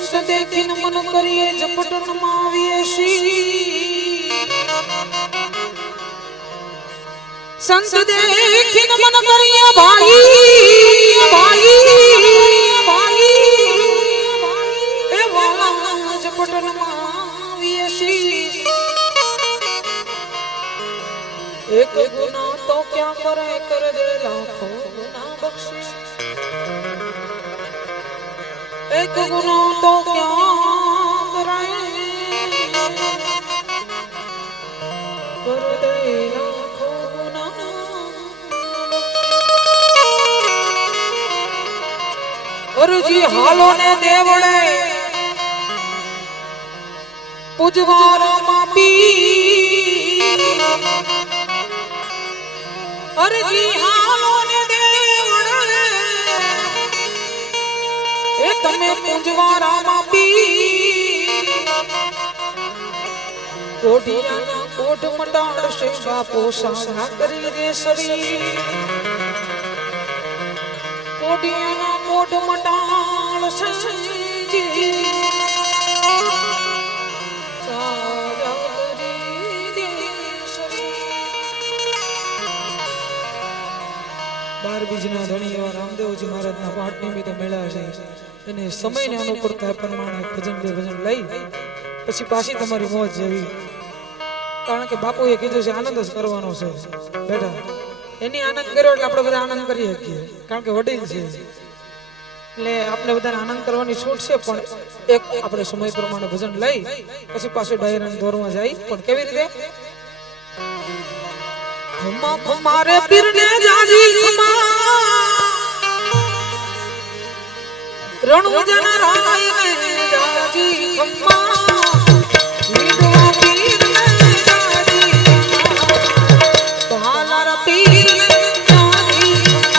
સંત દેખીને મન કરીએ ઝપટન માવીએ સંત દેખીને મન કરીએ ભાઈ ભાઈ એ વાલા ઝપટન માવીએ એક ગુના તો ક્યાં કરે કર દે લાખો ગુના બક્ષિશ एक गुना तो क्या कराए कर दे लाखों गुना और जी हालो ने देवड़े पुजवारो मापी अरे जी हालो ने देवड़े ए तमे पुंजवारा मापी कोटियाना कोट मटाड़ से बापो साधा करी रे सरी कोटियाना कोट मटाड़ से साधा करी रे सरी बार बीजना धनी एवा रामदेवजी महाराजना पाठ निमित्ते मेळा છે એને સમયને અનુકૂળતા પ્રમાણે ભજન બે ભજન લઈ પછી પાછી તમારી મોજ જેવી કારણ કે બાપુએ કીધું છે આનંદ જ કરવાનો છે બેટા એની આનંદ કર્યો એટલે આપણે બધા આનંદ કરી શકીએ કારણ કે વડીલ છે એટલે આપણે બધાને આનંદ કરવાની છૂટ છે પણ એક આપણે સમય પ્રમાણે ભજન લઈ પછી પાછું ડાયરાને દોરવા જાય પણ કેવી રીતે ખમા ખમારે પીરને જાજી ખમા रणु जन राय में जाजी खम्मा विधवा पीर में जाजी खम्मा भाला पीर में जाजी खम्मा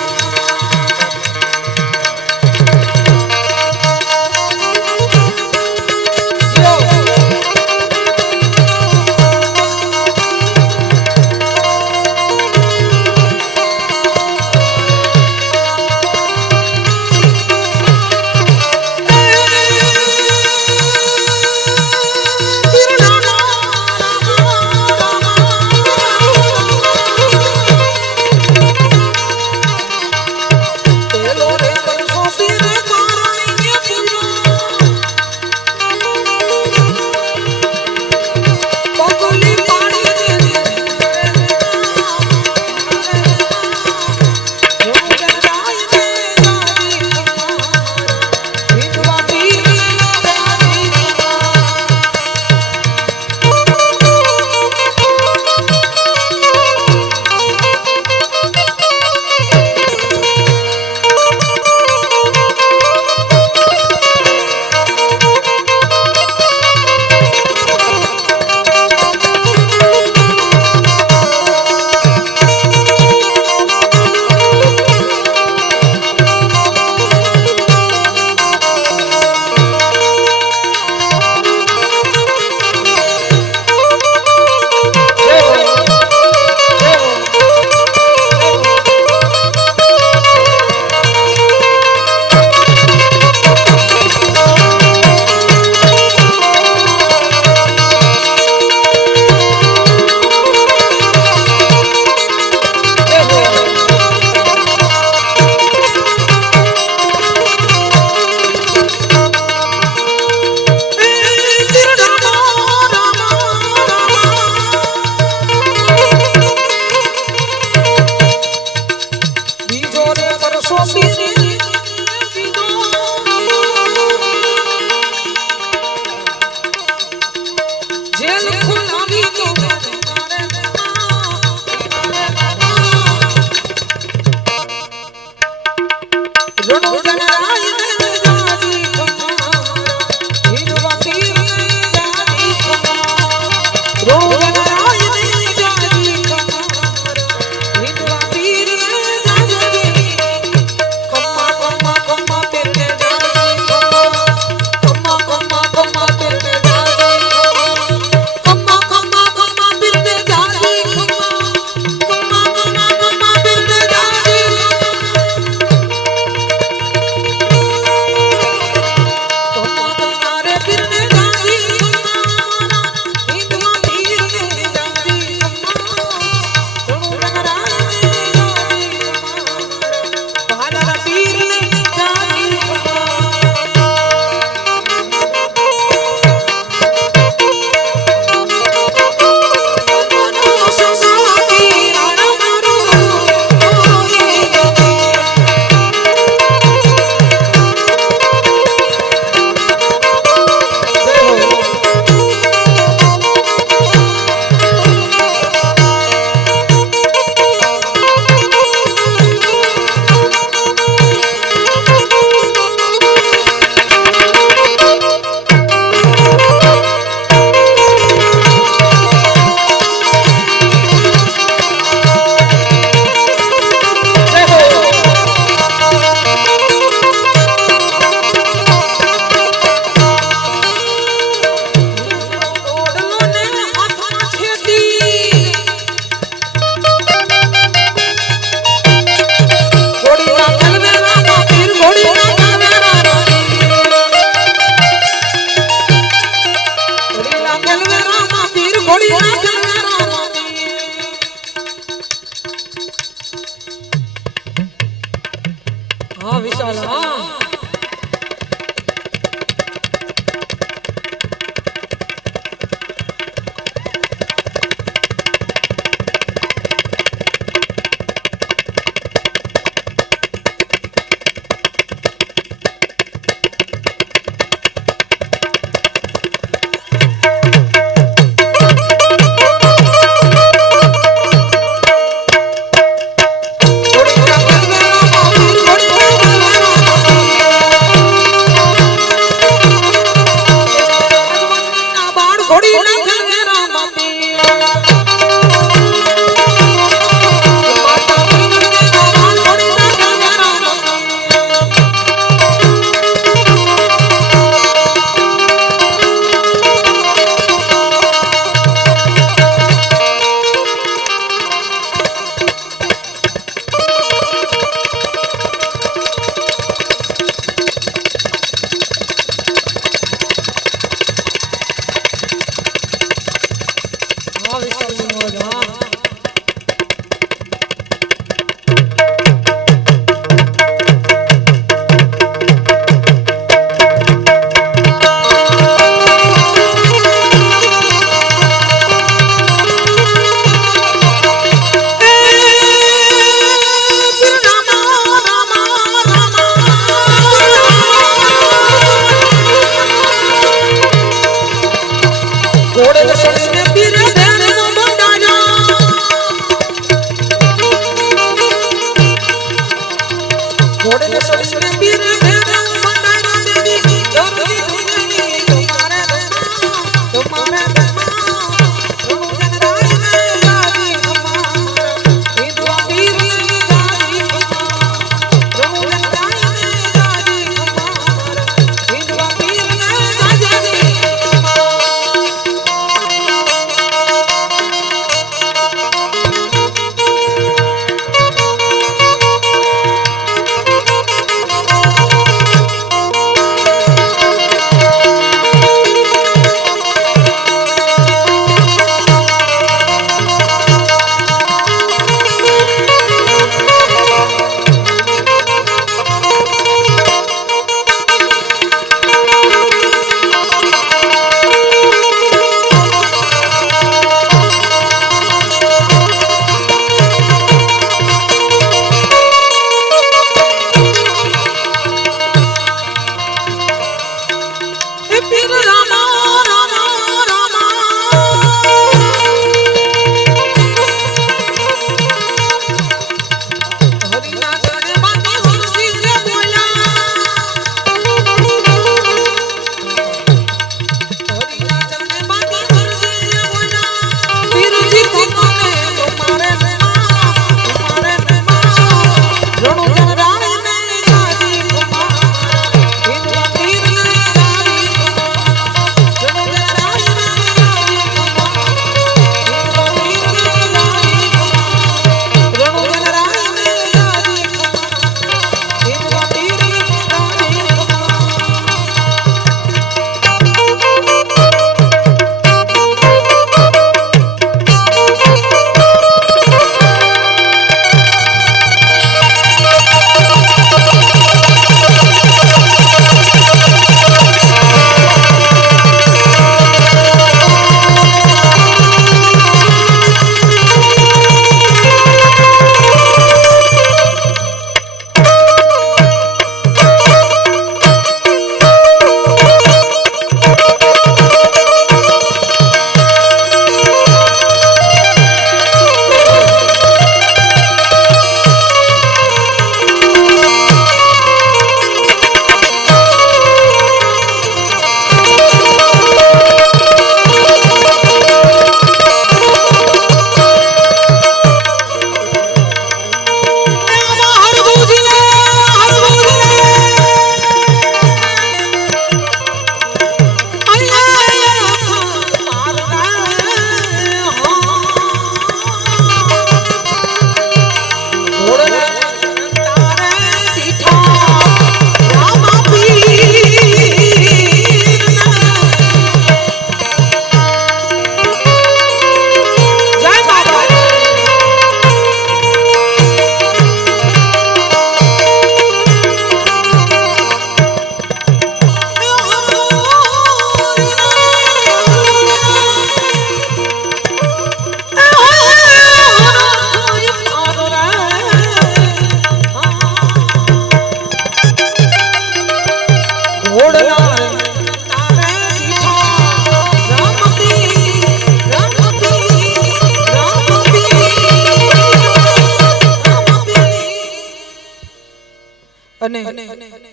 અને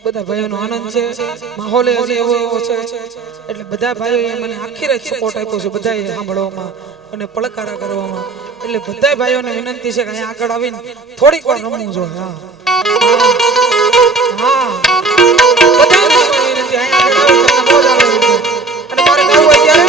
બધા ભાઈઓનો આનંદ છે, માહોલ હજી એવો એવો છે એટલે બધા ભાઈઓએ મને આખી રાત સપોર્ટ આપ્યો છે બધાએ સાંભળવામાં અને પડકારા કરવામાં. એટલે બધા ભાઈઓને વિનંતી છે કે અહીંયા આગળ આવીને થોડીક વાર રમવું જોઈએ. હા હા બધાને વિનંતી અહીંયા આગળ આવીને તમને મોજ આવે અને મારે ગાવું હોય ત્યારે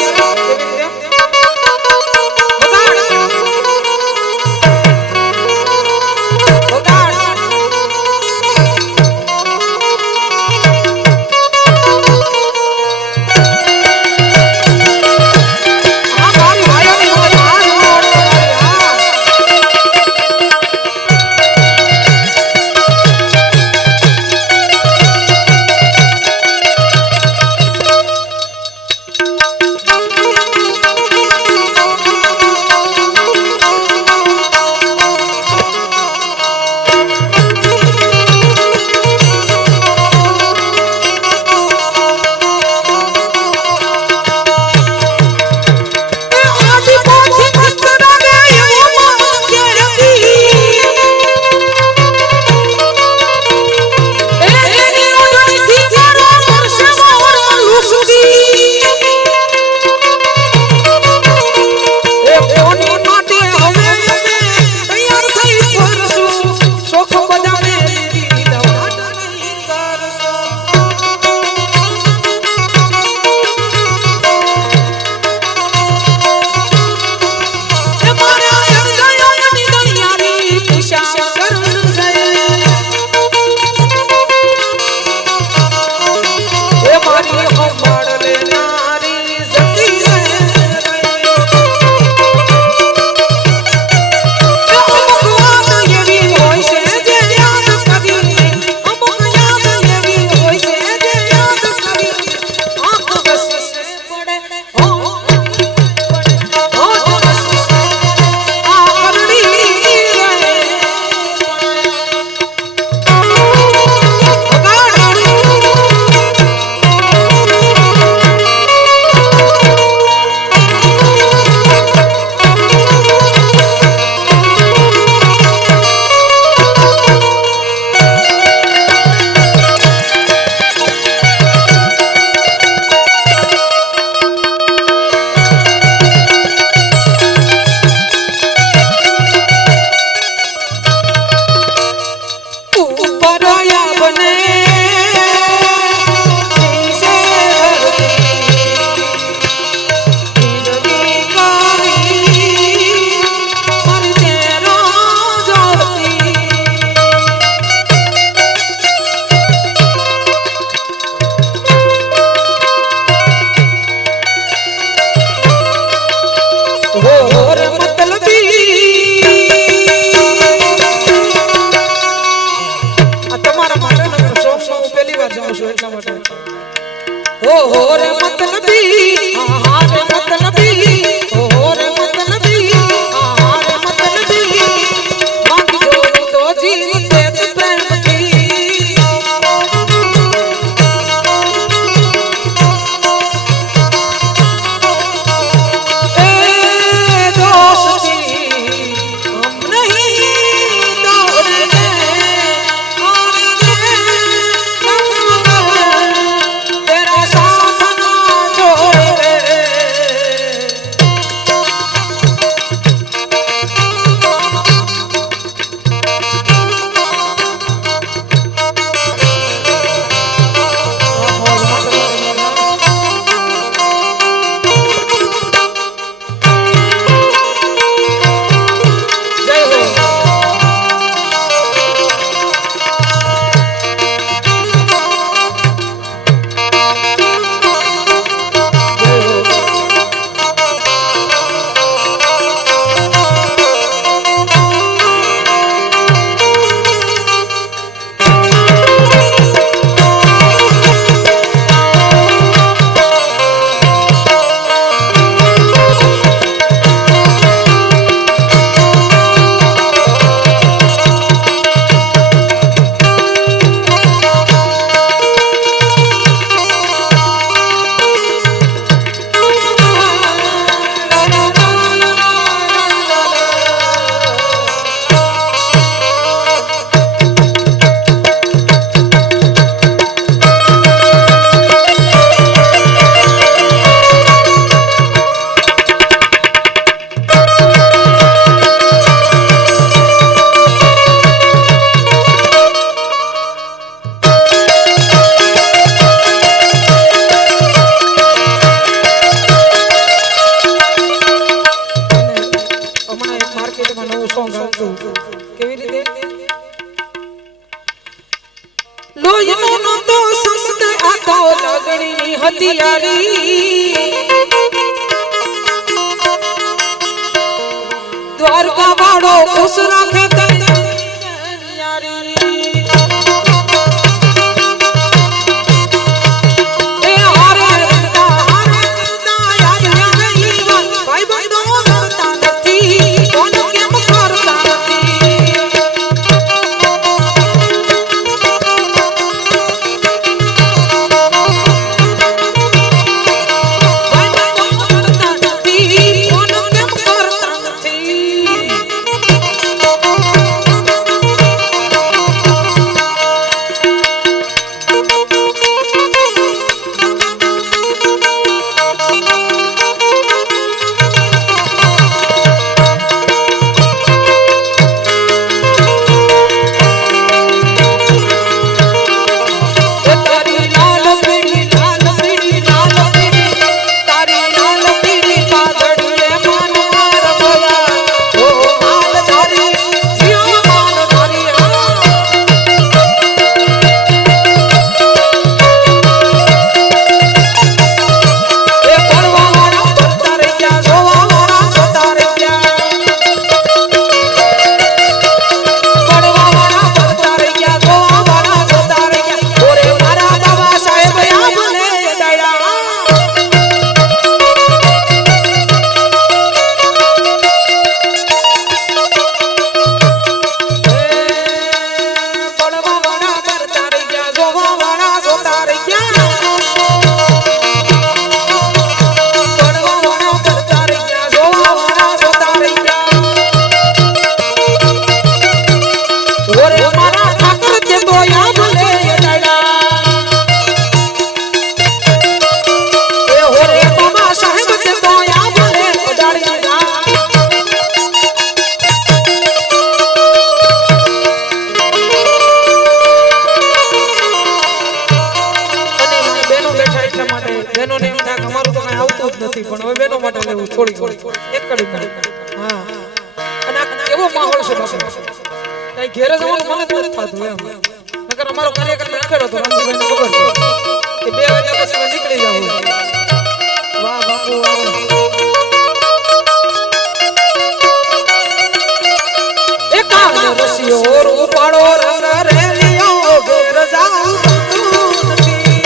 દ્વારકા વાળો ખુશ રાખે ઘેરે જવાનું મને જ થતું એમ નકર અમારો કાર્યક્રમ રાખેલો તો રામજીભાઈને ખબર છે કે 2 વાગ્યા પછી નીકળી જાવ વાહ બાપુ એકાંત રસિયો રૂપાળો રંગ રેલિયો ઘેર જાઉં તું નથી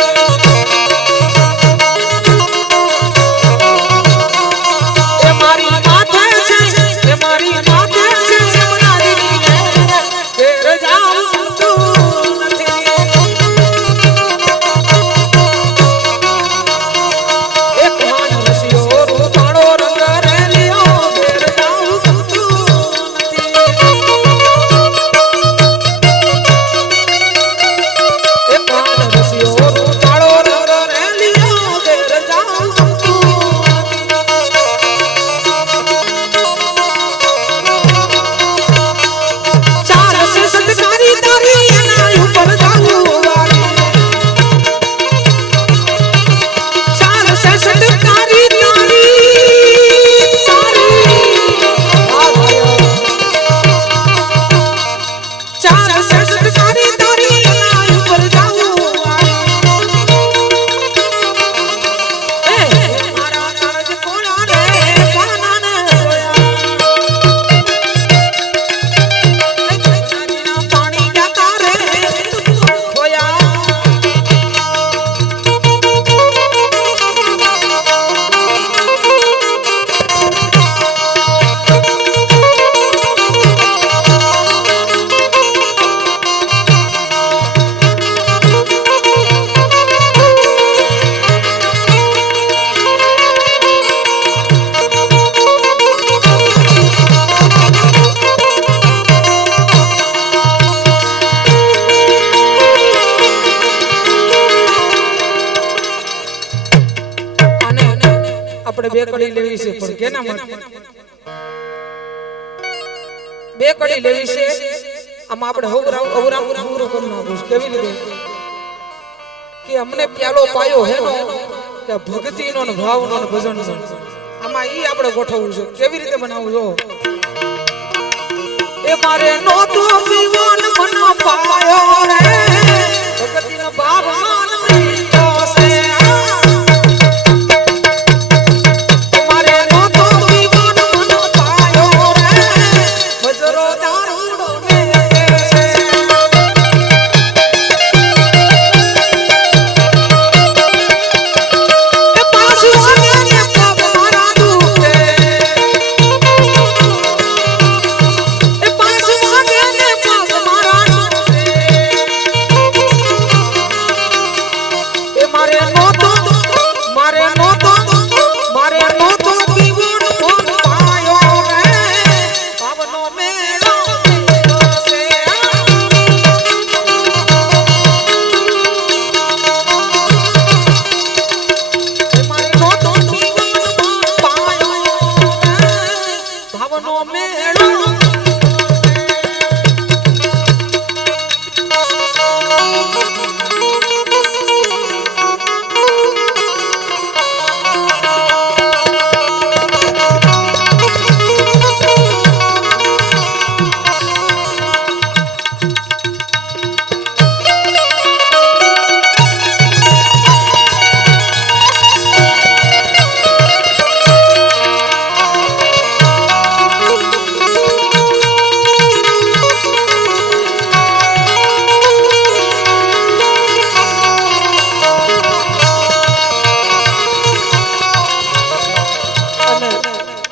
આપણે બે કડી લેવી છે પણ કેના માટે બે કડી લેવી છે આમાં આપણે અવરામ પૂરો કરી નાખું કેવી રીતે કે અમને પ્યાલો પાયો હે નો કે ભક્તિનો ને ભાવનો ને ભજનનો આમાં ઈ આપણે ગોઠવવું છે કેવી રીતે બનાવવું જો એ મારે નો તો પીવન મન પાયો રે ભક્તિનો ભાવ મન મીઠો છે મારે નો તો પીવન મન પાયો રે ભજરો દારૂડો મે એ પાછો આને પાપ મારા દુખે એ પાછો આને પાપ મારા દુખે એ મારે નો તો પીવન મન પાયો રે પાવનો મેળો છે મારે નો તો પીવન મન પાયો રે ભાવનો મેળો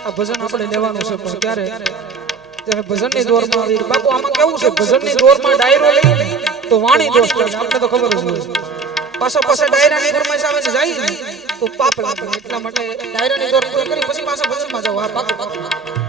આ ભજન આપણે લેવાનું છે પણ ક્યારે ત્યારે ભજનની દોરમાં આવી બાપુ આમાં કેવું છે ભજનની દોરમાં ડાયરો લઈ તો વાણી દોષ લાગે આપણે તો ખબર જ હોય પાછા ડાયરાની ફરમાઈશ આવે છે જાય ને તો પાપ લાગે એટલા માટે ડાયરાની દોર પૂરી કરી પછી પાછા ભજનમાં જાવ આ પાક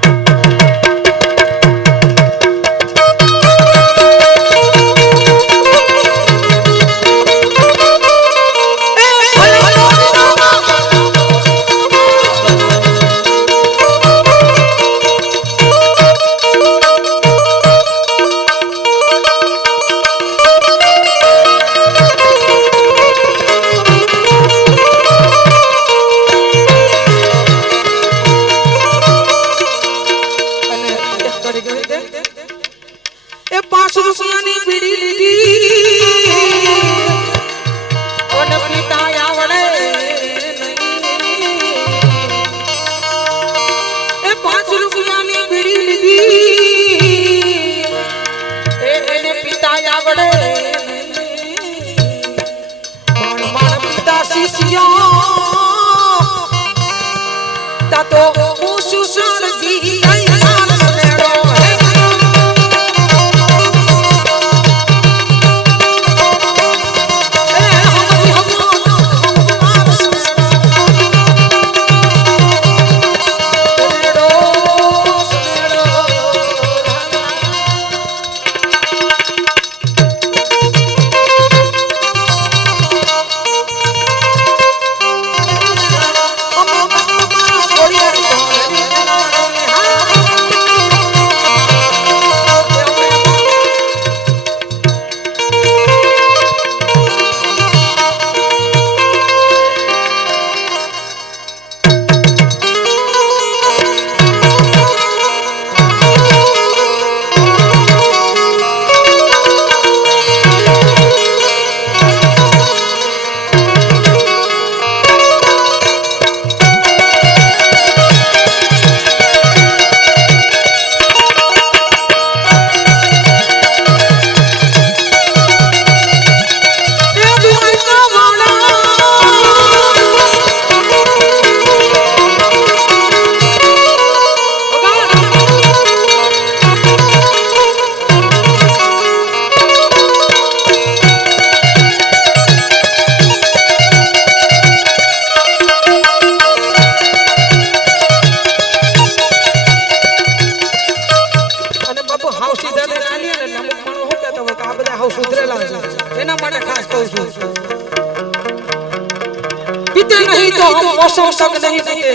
नहीं तो हम मौसम तक नहीं पीते,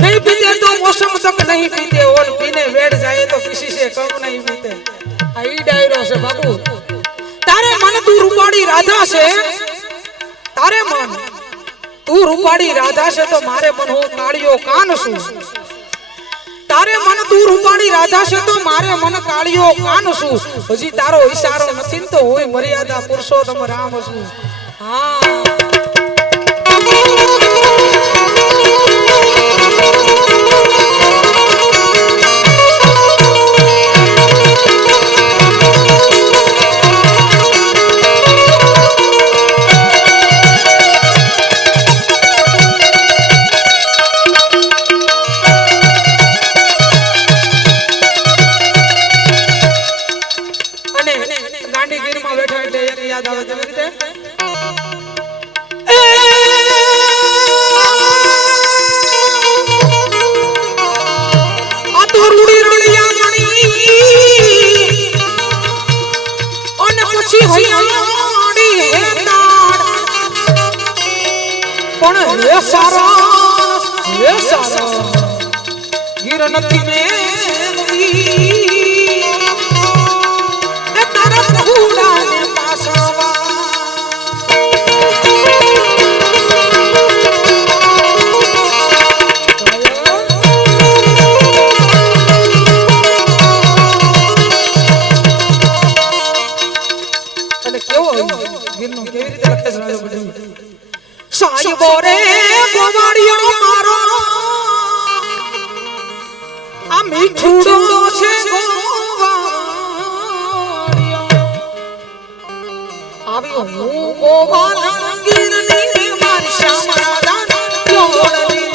नहीं पीते तो मौसम तक नहीं पीते, और पीने बैठ जाए तो किसी से कम नहीं पीते। आई डायरो से बाबू तारे मन तू रूपाड़ी राधा से, तारे मन तू रूपाड़ी राधा से तो मारे मन हो कालियो कान सु, तारे मन तू रूपाड़ी राधा से तो मारे मन कालियो कान सु, हजी तारो इशारो नथी तो होय मर्यादा पुरुषोत्तम राम सु। हाँ गिर नथी में तारा प्रभुड़ा ने पासावा એટલે કેવો ગીરનો કેવી રીતે લખે છે બધું સાહેબો રે ગોવાળિયો મારો આ મીઠુડો છે ગોવાળિયો આવ્યો હું ગોવાળા ગીરની મારી શ્યામા જોડલી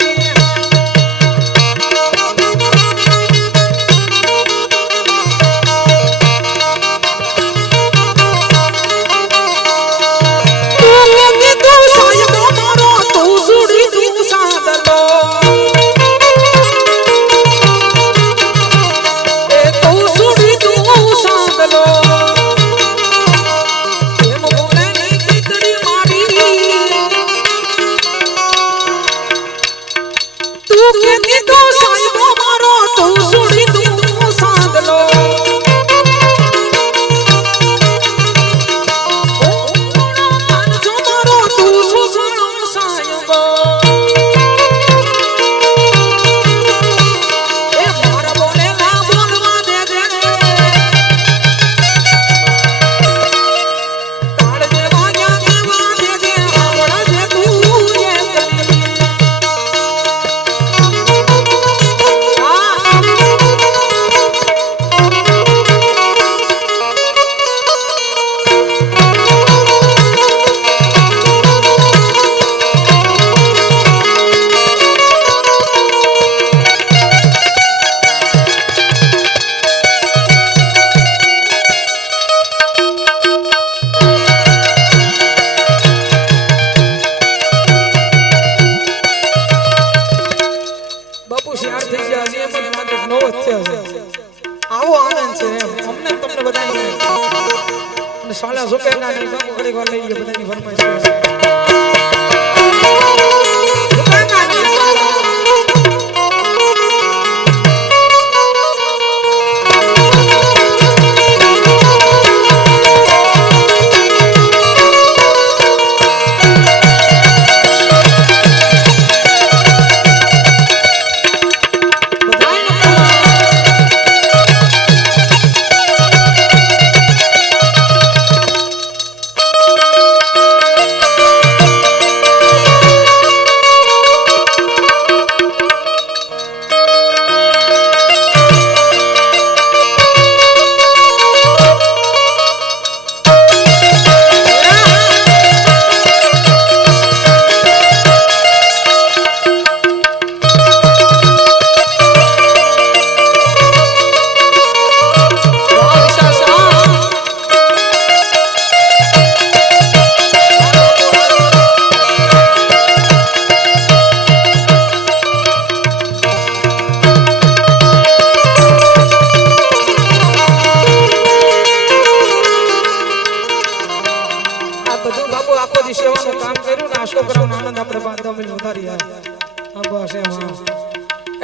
5-10 મિનિટ વધારી આ બસ એમ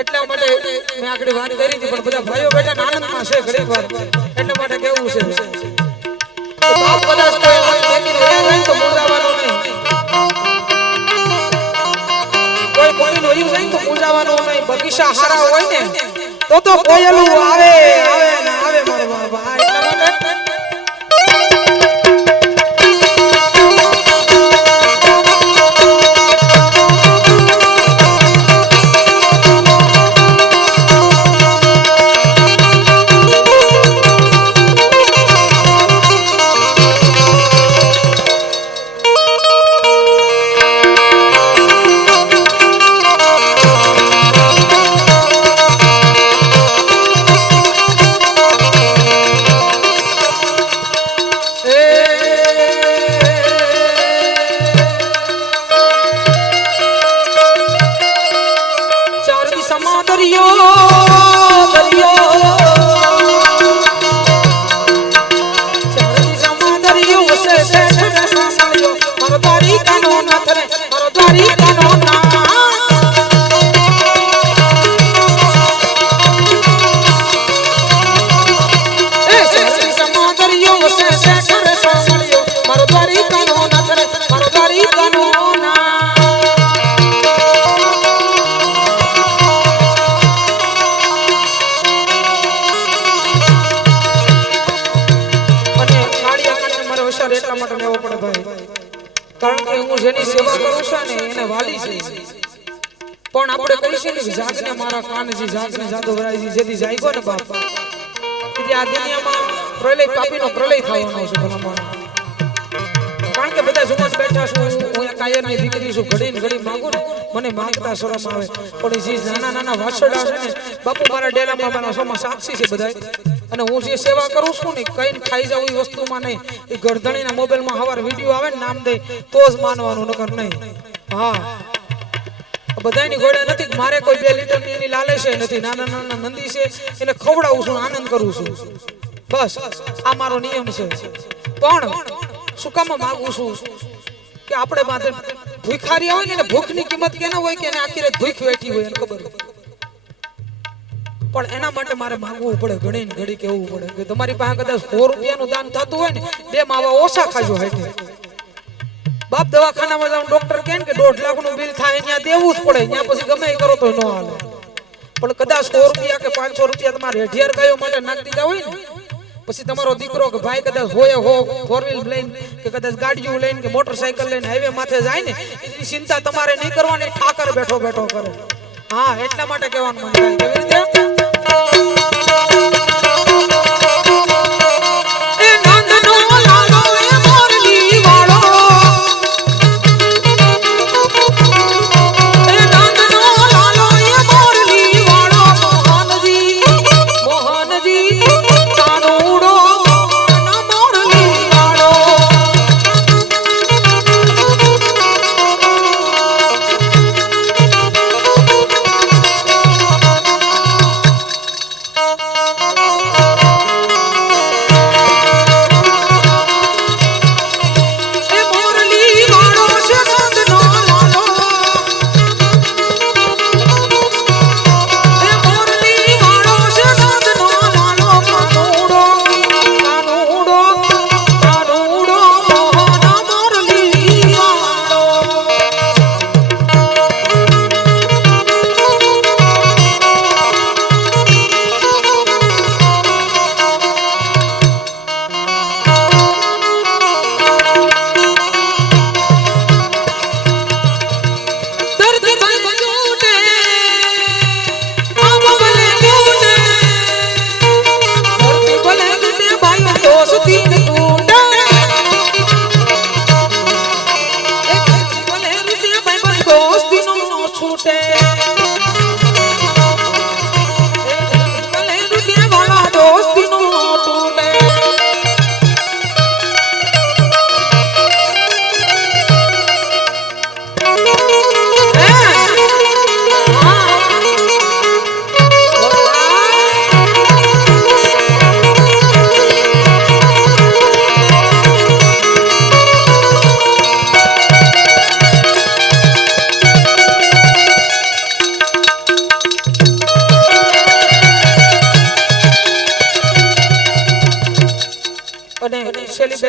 એટલા માટે મેં આગળ વાત કરી હતી પણ બધા ભાઈઓ બેટા આનંદમાં છે ઘડીક વાર એટલા માટે કેવું છે બાપ કદાચ કોઈ હાથ મેકીને વયા જાય તો મૂંઝાવાનું નહીં કોઈ કોઈનું વયું જાય તો મૂંઝાવાનું નહીં બગીચા હારા હોય ને તો કોયલું આવે આવે ને આવે મારો બાબા એટલા માટે કારણ કે હું જેની સેવા કરું છું ને એને વાલી છે પણ આપણે કહીશું ને જાગને મારા કાનજી જાગને જાદુ વરાયજી જેથી જાગ્યો ને બાપ કે આ દુનિયામાં પ્રલય પાપીનો પ્રલય થવાનો છે ભલામણ કારણ કે બધા જુમાસ બેઠા છું હું એક કાયરની દીકરી છું ઘડી માંગુ ને મને માંગતા શરમ આવે પણ જે નાના વાછરડા છે ને બાપુ મારા ડેરામાં મારા સોમાં સાક્ષી છે બધા અને હું જે સેવા કરું છું ને કઈ ખાઈ જાવ એ વસ્તુમાં નહીં એ ગરધણીના મોબાઈલમાં હવાર વિડીયો આવે ને નામ દે તો જ માનવાનું નકર નહીં હા બધાની ઘોડે નથી મારે કોઈ 2 લીટરની એની લાલચ નથી નાના નંદી છે એને ખવડાવું છું આનંદ કરું છું બસ આ મારો નિયમ છે પણ શું કામ માંગુ છું કે આપણે માથે ભૂખારી હોય ને ભૂખની કિંમત કેના હોય કે એને આખી રાત ભૂખ વેઠી હોય એને ખબર પણ એના માટે મારે માંગવું પડે ઘડી કેવું પડે કે તમારી પાસે કદાચ 100 રૂપિયાનું દાન થતું હોય ને 2 માવા ઓછા ખાજો હાટે બાપ દવાખાનામાં જાવ ડોક્ટર કહે કે 1.5 લાખનું બિલ થાય અહીંયા દેવું જ પડે ત્યાં પછી ગમે એ કરો તો ન હાલે પણ કદાચ 100 રૂપિયા કે 500 રૂપિયા તમારે હેઠિયાર ગાયો માટે નાખી દીધા હોય ને પછી તમારો દીકરો કે ભાઈ કદાચ હોય 4 વ્હીલ લઈને કે કદાચ ગાડીઓ લઈને કે મોટરસાઇકલ લઈને હાઈવે માથે જાય ને એની ચિંતા તમારે નહીં કરવાની ઠાકર બેઠો કરે હા એટલા માટે કહેવાનું મન થાય કેવી રીતે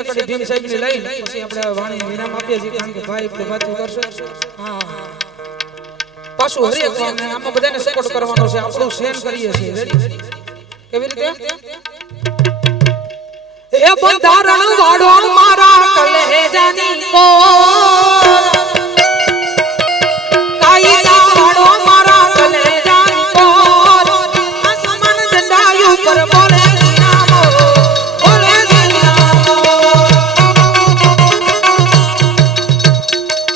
સેકડી ભીમ સાહેબ ની લઈ પછી આપણે વાણી વિરામ આપીએ છીએ કારણ કે ભાઈ આપણે વાતો કરશે હા પાછું હરેક આમાં બધાને સપોર્ટ કરવાનો છે આપણું સેન કરીએ છીએ રેડી કેવી રીતે એ બંધારણ વાળો મારા કલેજાની કો કાયદા વાળો મારા કલેજાની કો આસમાન ઝંડા ઉપર બોલે નામો બોલે નામો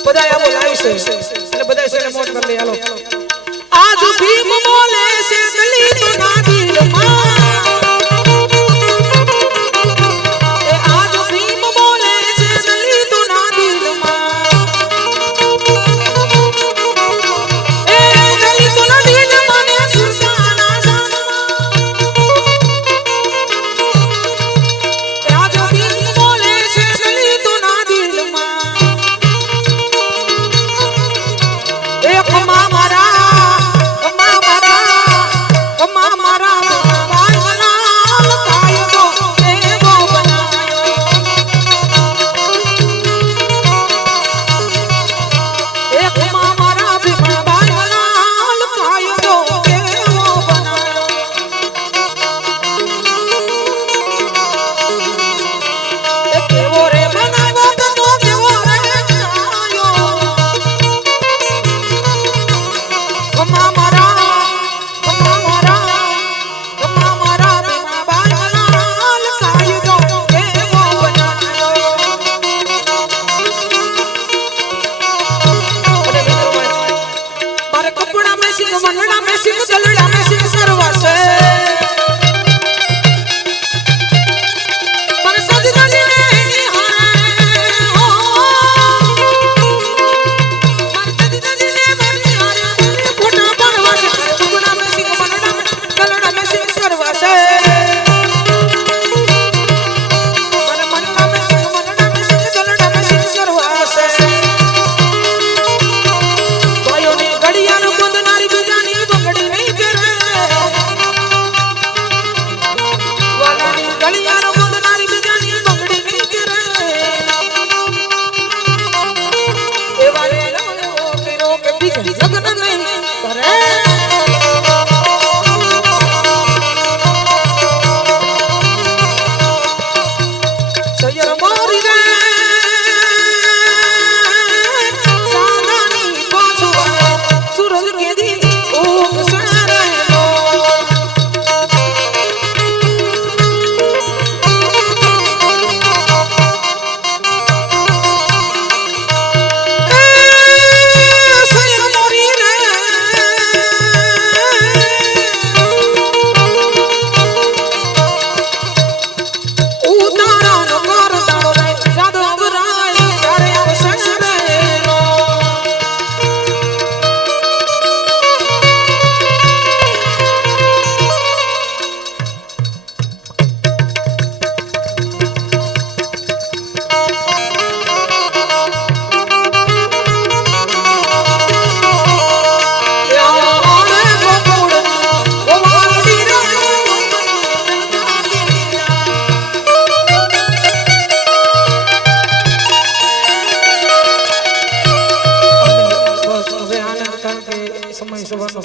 બધાય બોલાય છે એટલે બધાય છે મોટ કરી લે હાલો આજ ભીમ બોલે છે દલિત ના દિલમાં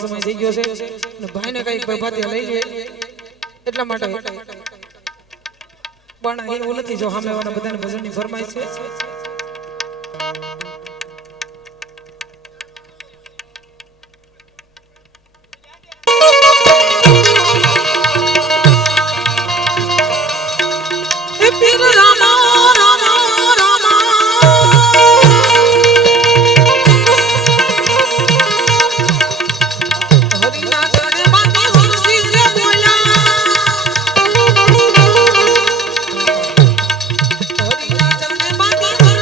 સમય થઈ ગયો છે અને ભાઈને કઈક ભાતે લઈ લે એટલા માટે પણ એવું નથી જો સામેવાળા બધાને ભજનની ફરમાઈશ છે Bye.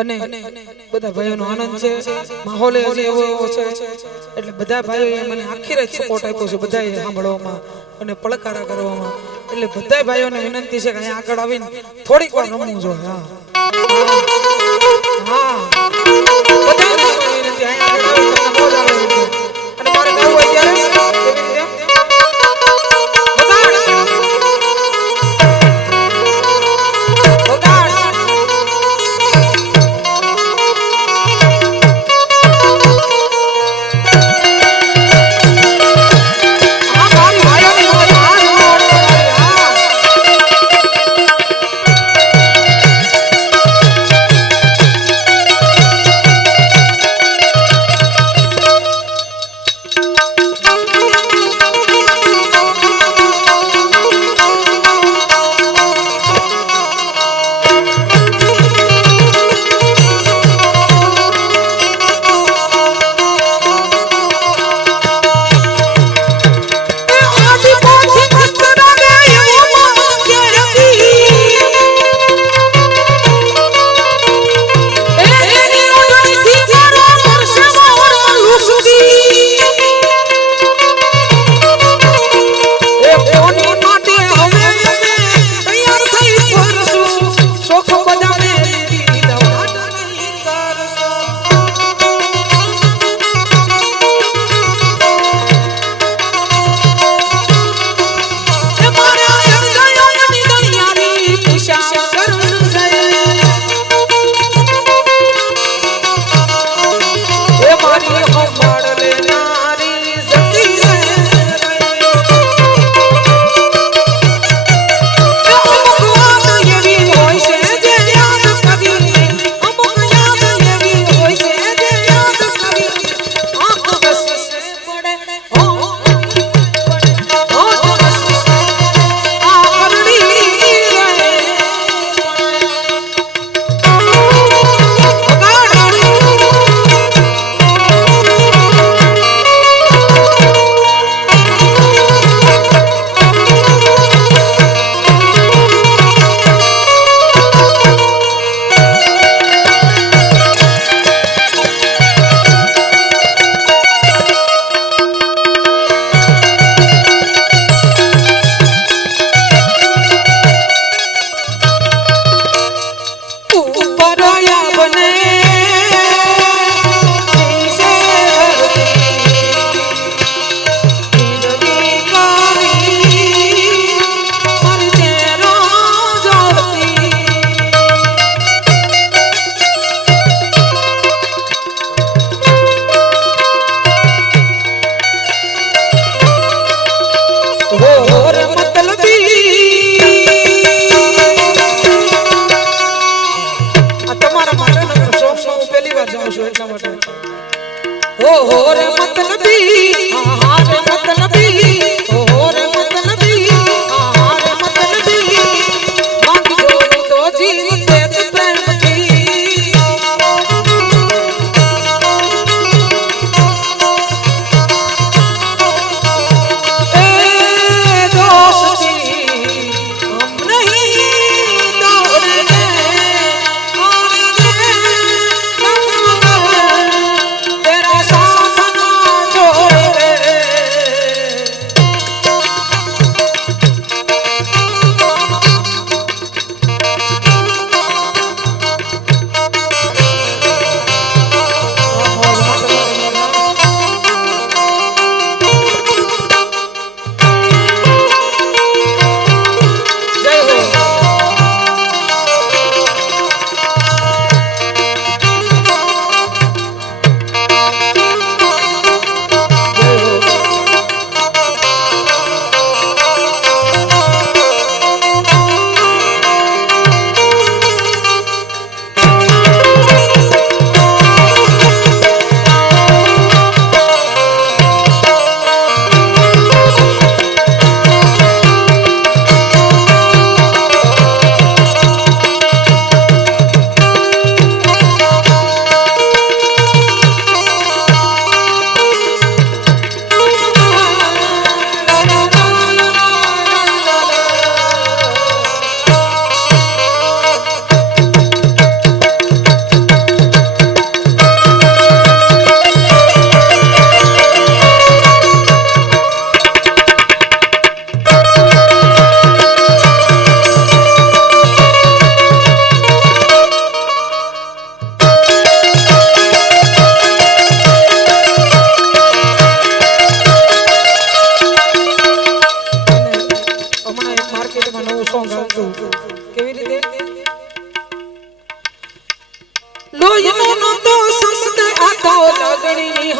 અને બધા ભાઈઓનો આનંદ છે, માહોલ હજી એવો એવો છે એટલે બધા ભાઈઓએ મને આખી રાત સપોર્ટ આપ્યો છે, બધાએ સાંભળવામાં અને પડકારા કરવામાં. એટલે બધા ભાઈઓને વિનંતી છે કે અહીંયા આગળ આવીને થોડીક વાર રમવું જોઈએ. હા બધાને વિનંતી, અહીંયા આગળ આવીને તમને મોજ આવે એવી છે. અને મારે ગાવું હોય ત્યારે કેવી રીતે?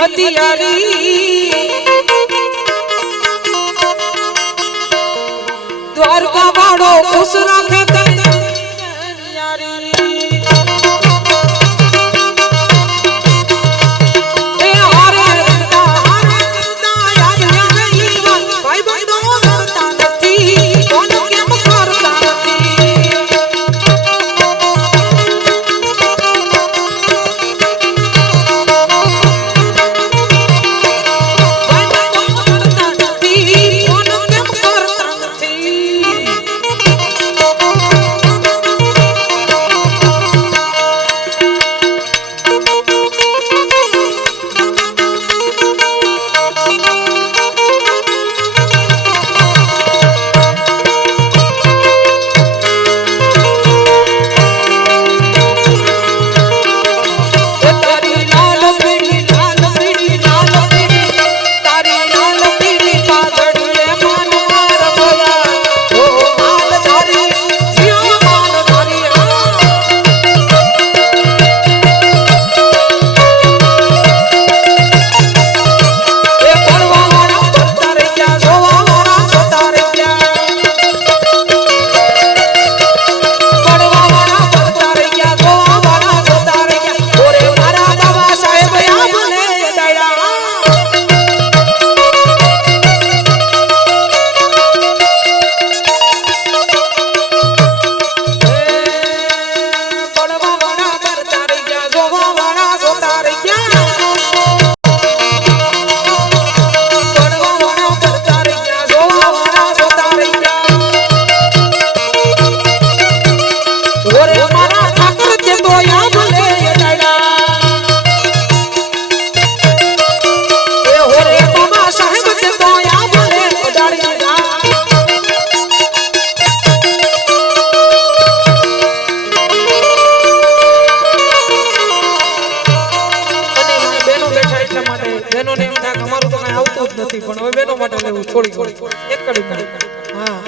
હતિયારી દ્વારકા વાળો ખુશ રાખે તને પણ હવે બેનો માટે લેવું થોડી એક કડી હા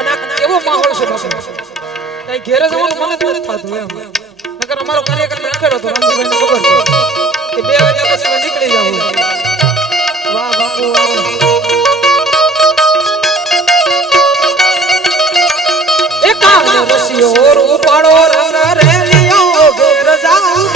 અને કેવો માહોલ છે બાપુ કઈ ઘેર જવાનું મને તો નથી થતું એમ નકર અમારો કાર્યક્રમ રાખેલો તો રામજીભાઈને ખબર છે કે 2 વાગ્યા પછી નીકળી જાવ વાહ બાપુ એકાદ રસિયો રૂપાળો રંગ રેલિયો ઘેર જાઉં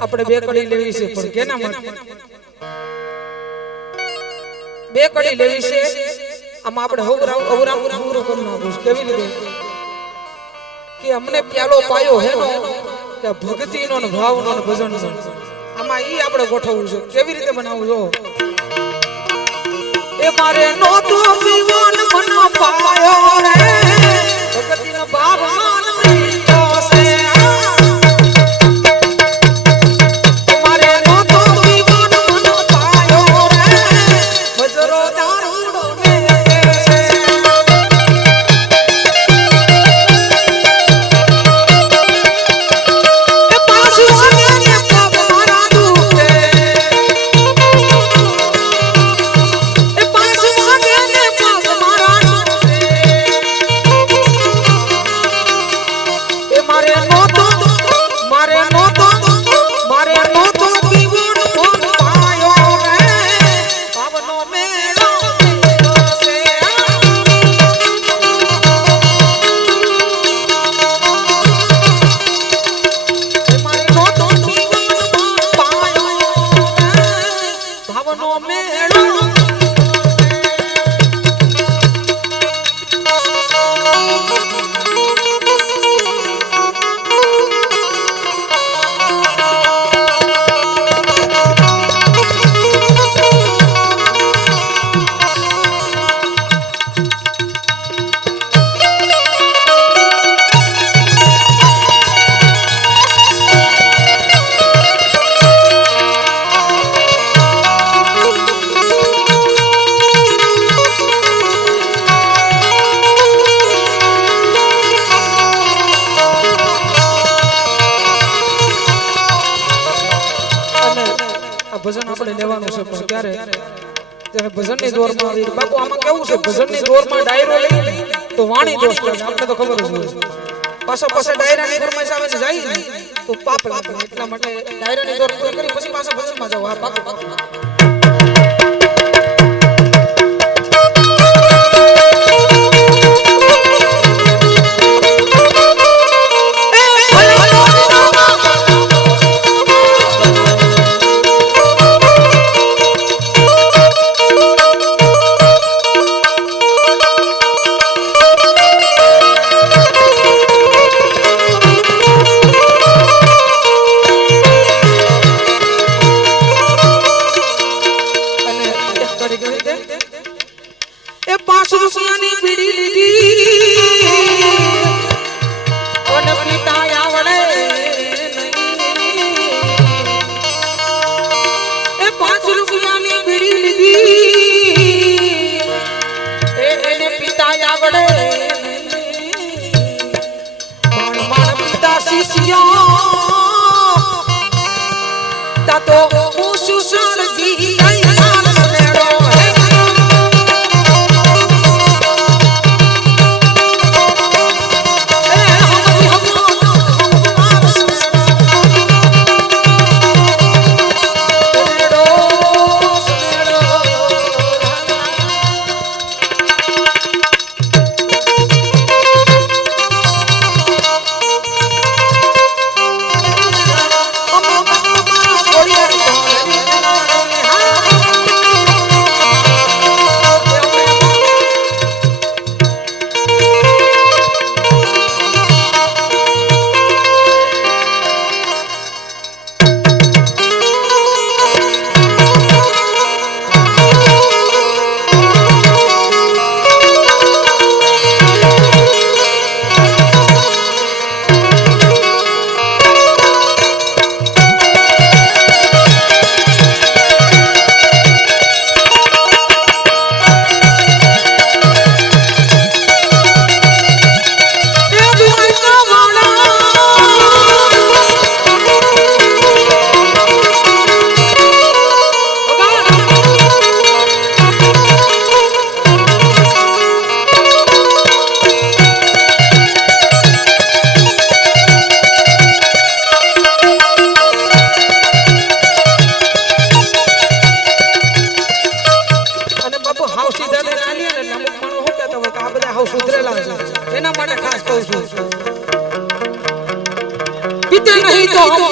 આપણે બે કડી લેવી છે પણ કેના માટે બે કડી લેવી છે આમાં આપણે અવરામ પૂરો કરી નાખું કેવી રીતે કે અમને પ્યાલો પાયો હેનો કે ભક્તિનો ને ભાવનો ને ભજનનો આમાં ઈ આપણે ગોઠવવું છે કેવી રીતે બનાવવું જો એ મારે નો તો વિવાન મન પાયો રે ભક્તિનો ભાવ મન મીઠો છે ત્યારે જ્યારે ભજનની દોરમાં આવી બાપુ આમાં કેવું છે ભજનની દોરમાં ડાયરો લઈ તો વાણી દોષ લાગે આપણે તો ખબર જ હોય પાછા ડાયરાની ફરમાઈશ આવે છે જાય તો પાપ લાગે એટલા માટે ડાયરાની દોર પૂરી કરી પછી પાછા ભજનમાં જાવ હા પાકું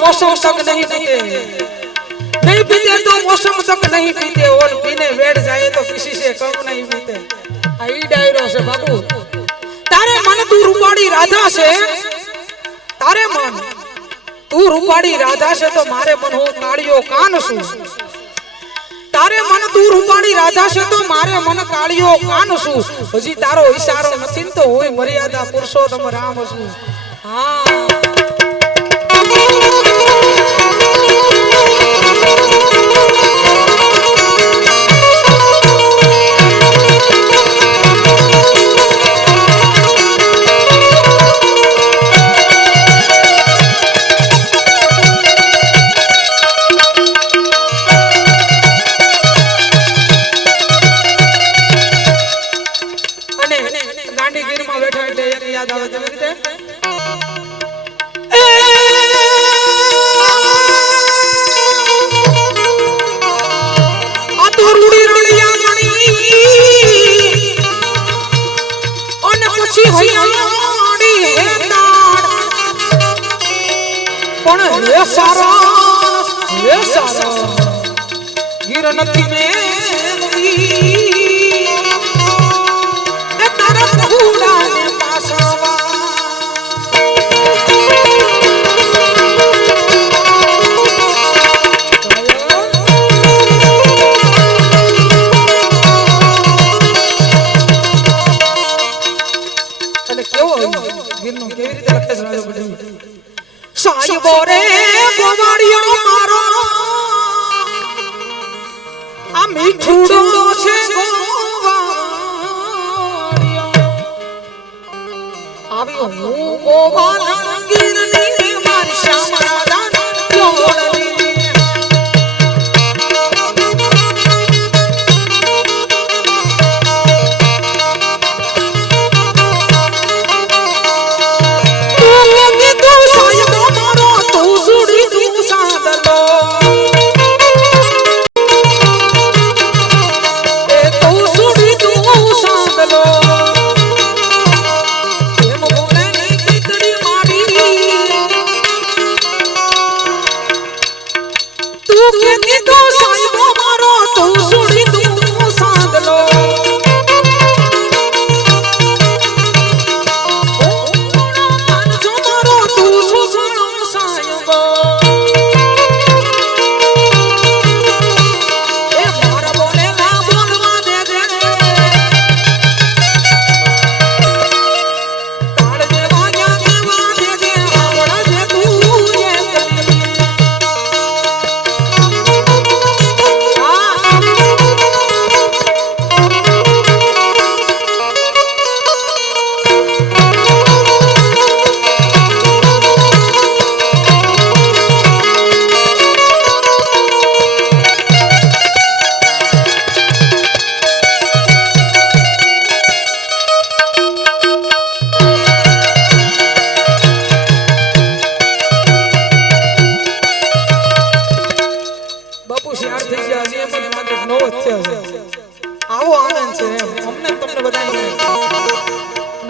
मौसम तक नहीं पीते नहीं पीते तो मौसम तक नहीं पीते और पीने बैठ जाए तो किसी से कम नहीं पीते आई डायरो से बाबू तारे मन तू रूपाड़ी राधा से तारे मन तू रूपाड़ी राधा से तो मारे मन हो कालियो कान सु तारे मन तू रूपाड़ी राधा से तो मारे मन कालियो कान सु हजी तारो इशारो नथी तो होय मर्यादा पुरुषोत्तम राम सु हां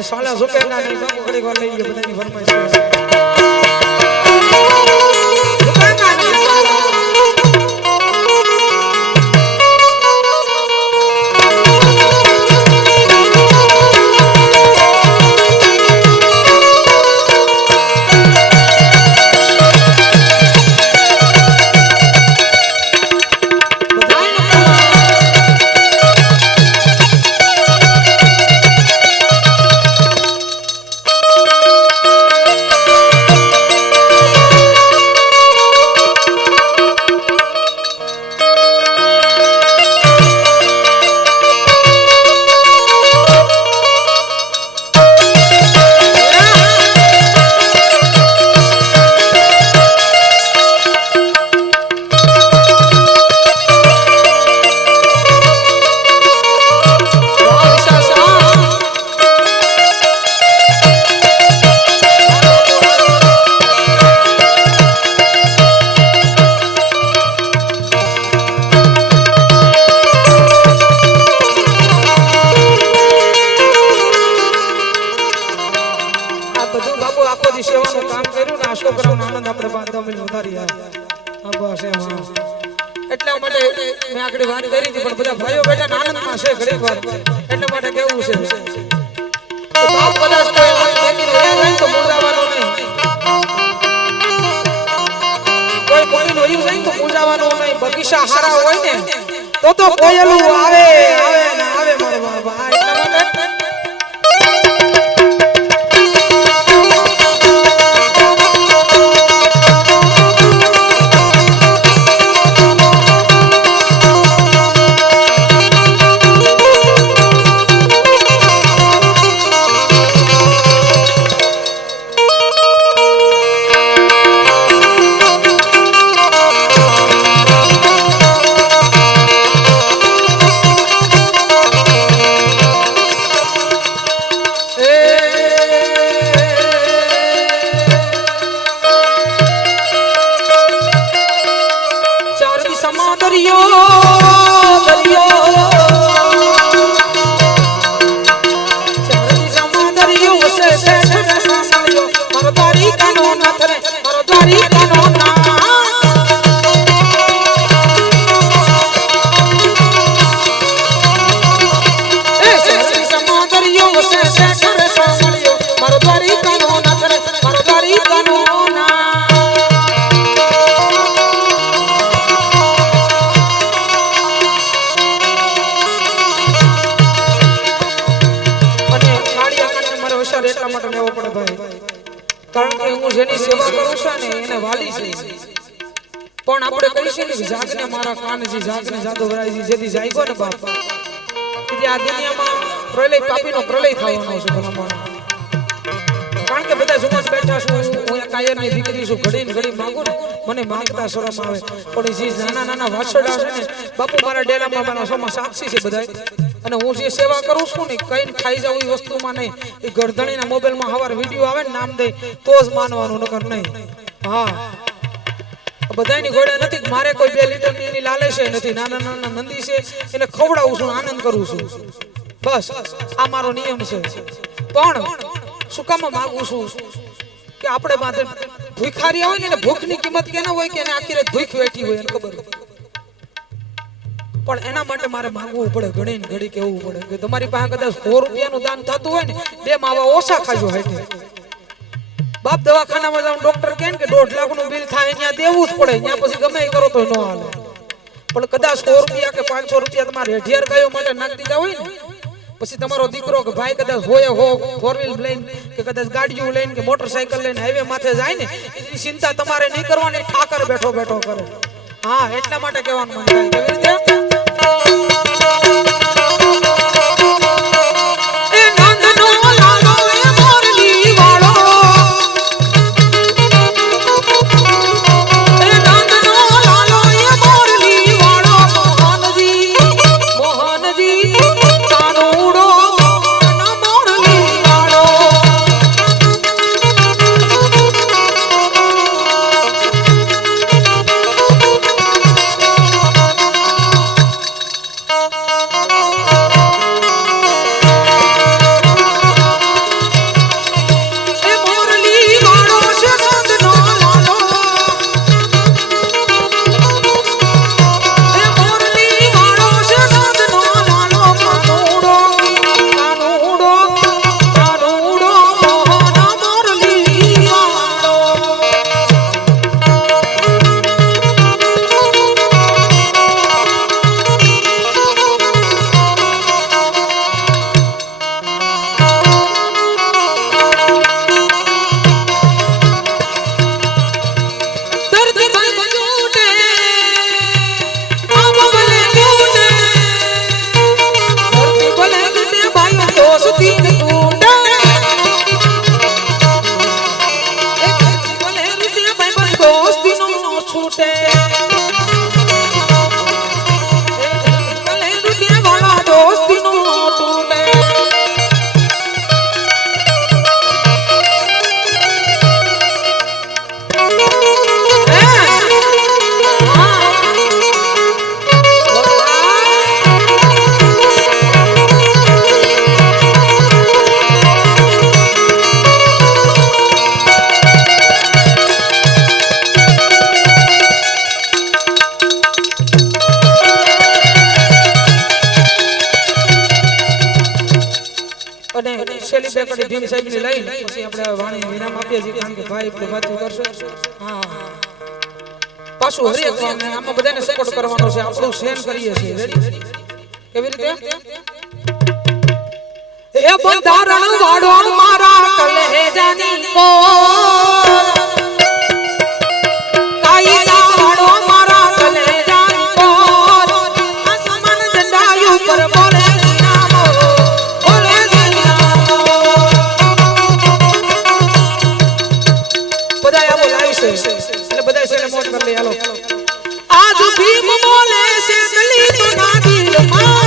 સાલા ઝુકેગા નહીં બાપુ ઘડી વાર લઈ ગયો બધાની ફરમાઈશ છે ઝુકેગા નહીં સાલા એટલા માટે મેં આગળ વાત કરી હતી પણ બધા ભાઈઓ બેટા આનંદમાં છે ઘડીક વાર એટલા માટે કેવું છે બાપ કદાચ તો મૂંઝાવાનો નહીં કોઈ કોઈનું ઈમ નહીં તો મૂંઝાવાનો નહીં બગીચા હારા હોય ને તો કોયલું આવે આવે ને આવે મારો બાબા એટલા માટે કારણ કે હું જેની સેવા કરું છું ને એને વાલી છે પણ આપણે કહીશું ને જાગને મારા કાનજી જાગને જાદવરાયજી જેથી જાગ્યો ને બાપ કે આ દુનિયામાં પ્રલય પાપીનો પ્રલય થવાનો છે ભલામણ કારણ કે બધા જુમસ બેઠા છું હું એક કાયરની દીકરી છું ઘડીને ઘડી માંગુ ને મને માંગતા શરમ આવે પણ જે નાના નાના વાછરડા છે ને બાપુ મારા ડેલામાં મારા સોમાં સાક્ષી છે બધા અને હું જે સેવા કરું છું ને કઈ ખાઈ જાવ એ વસ્તુમાં નહીં એ ગરધણીના મોબાઈલમાં હવાર વિડીયો આવે ને નામ દે તો જ માનવાનું નકર નહીં હા બધાની ઘોડે નથી મારે કોઈ 2 લીટરની એની લાલચ નથી નાના નાના નંદી છે એને ખવડાવું છું આનંદ કરું છું બસ આ મારો નિયમ છે પણ શું કામ માંગુ છું કે આપણે બાંધે ભૂખારી હોય ને ભૂખની કિંમત કેના હોય કે એને આખી રાત ભૂખ વેઠી હોય એને ખબર પણ એના માટે મારે માંગવું પડે ઘણી ને ઘડી કેવું પડે કે તમારી પાસે કદાચ 100 રૂપિયાનું દાન થતું હોય ને 2 માવા ઓછા ખાજો હાટે બાપ દવાખાનામાં જાવ ડોક્ટર કહે કે 1.5 લાખનું બિલ થાય ત્યાં દેવું જ પડે ત્યાં પછી ગમે એ કરો તો ન હાલે પણ કદાચ 100 રૂપિયા કે 500 રૂપિયા તમારે હેઠિયાર ગાયો માટે નાખી દીધા હોય ને પછી તમારો દીકરો કે ભાઈ કદાચ હોય 4 વ્હીલ લઈને કે કદાચ ગાડીઓ લઈને કે મોટરસાઇકલ લઈને હાઈવે માથે જાય ને એની ચિંતા તમારે નહીં કરવાની ઠાકર બેઠો બેઠો કરે હા એટલા માટે કહેવાનું મન થાય કેવી રીતે અને શેલી બેકડી ભીમ સાહેબ ની લઈને પછી આપણે વાણી વિરામ આપીએ છીએ કારણ કે ભાઈ આપણે વાતો કરશે હા પાછું હરિયક આમાં બધાને સપોર્ટ કરવાનો છે આપણું સેન કરીએ છીએ રેડી કેવી રીતે હે બંધારણ વાળો મારા કલેજાની કો કાયદા વાળો મારા કલેજાની કો આસમાન ઝંડા ઉપર બોલે નામો બોલે નામો બધાય બોલાવી છે એટલે બધાય છે મોટ કરી લે હાલો આજ ભીમ બોલે છે દલિત ના દિલમાં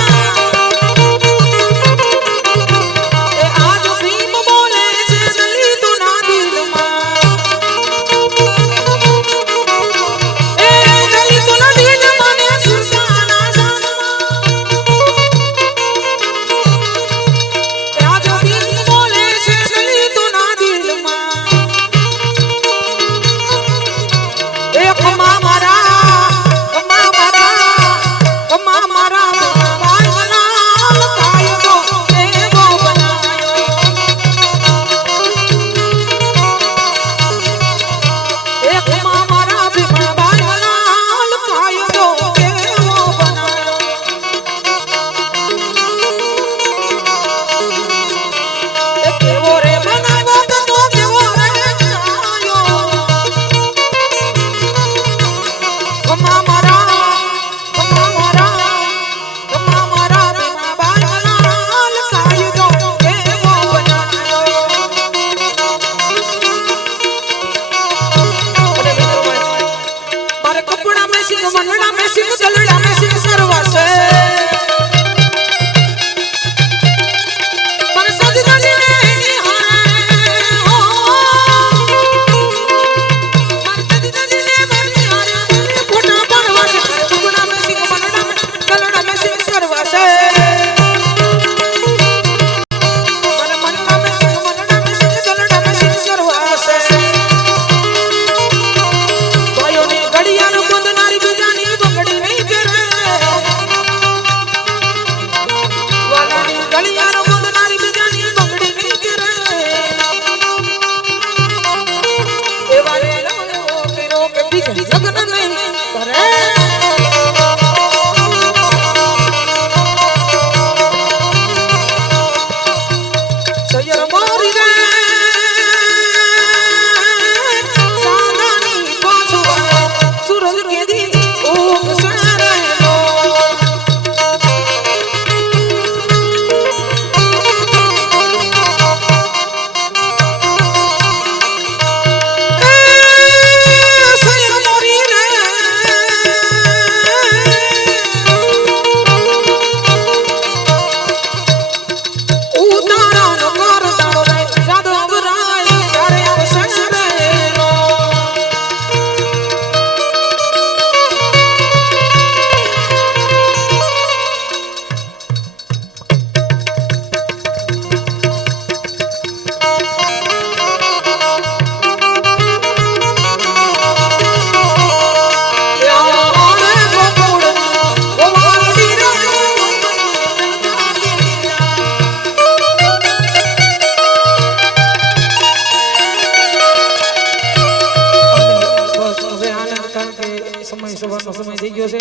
સમય થઈ ગયો છે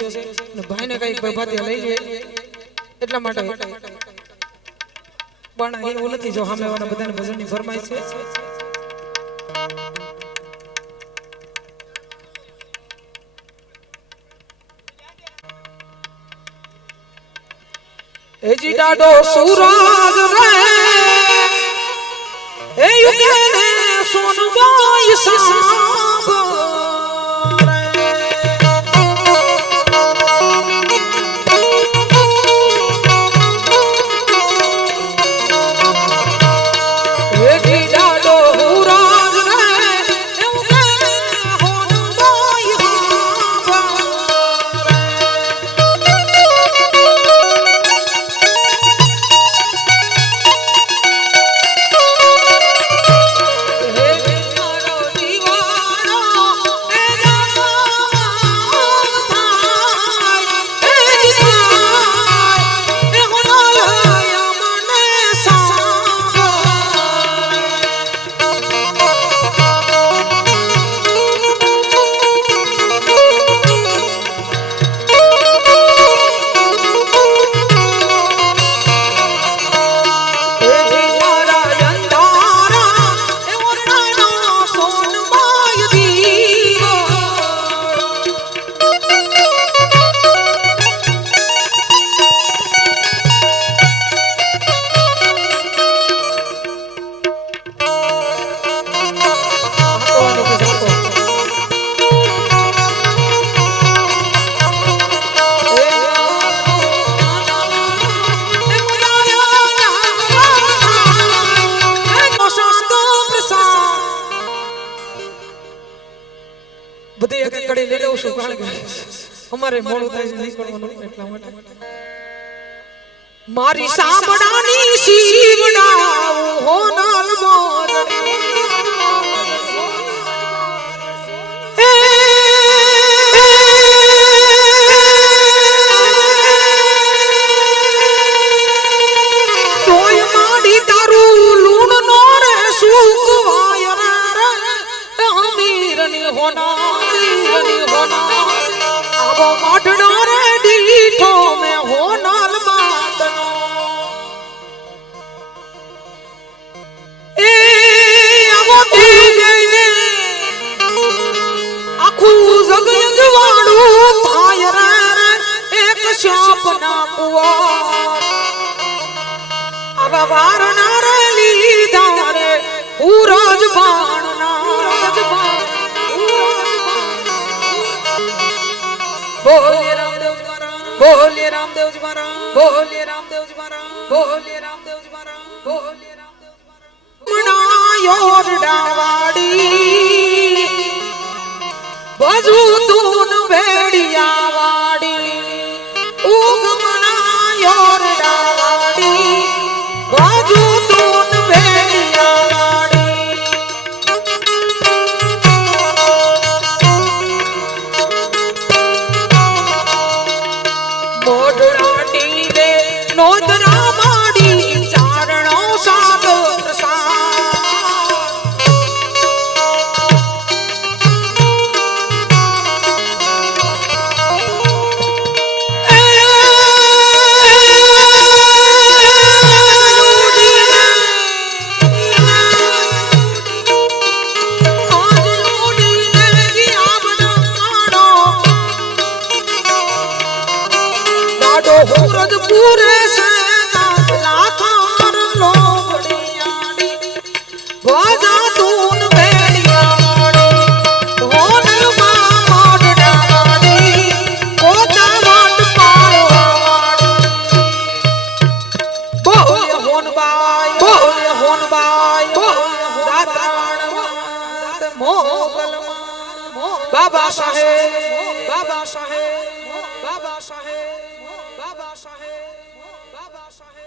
અને ભાઈને કઈક ભાતિયા લઈ લે એટલા માટે પણ એવું નથી જો સામેવાળા બધાને ભજનની ફરમાઈશ છે એજી ડાડો સુરાગ રે એ યુગે ને સોનવાય સાબ દીવારો અમારે મોડું થાય છે નીકળવાનું એટલા માટે મારી સાંભળાની શીવડાવું હોનલ મોરડી તોય માડી તારું લૂણ નો રે સુકવાય રે અમીરની હોના આવો માઢડો રે દીઠો મે હોનલ માતનો એ આવો દીને આખું જગ જગવાડું થાય રે એક શાપના કુવા આવા વારના રે લીધા રે ઉરજ બાણના બોલે રામદેવ જી મહારાજ બોલે રામદેવ જી મહારાજ બોલે રામદેવ જી મહારાજ બોલે રામદેવ જી મહારાજ બોલે રામદેવ જી મહારાજ મણાયો ડાવાડી બજુ તું ભેડિયા વાડી ઉગમણાયો ડાવાડી બજુ તું ભેડિયા વાડી મોઢડાટી રે નોંધરા માડી ચારણો સાગર હુરજ પૂરે સે લાખાર લોબડિયાડી વાજા તું ભેડિયાડી હોનલ માં મોઢડાવાડી કોતા વાટ પાળવાડી બોલે હોનબાઈ દાતાણ મોગલ બાબા સાહેબ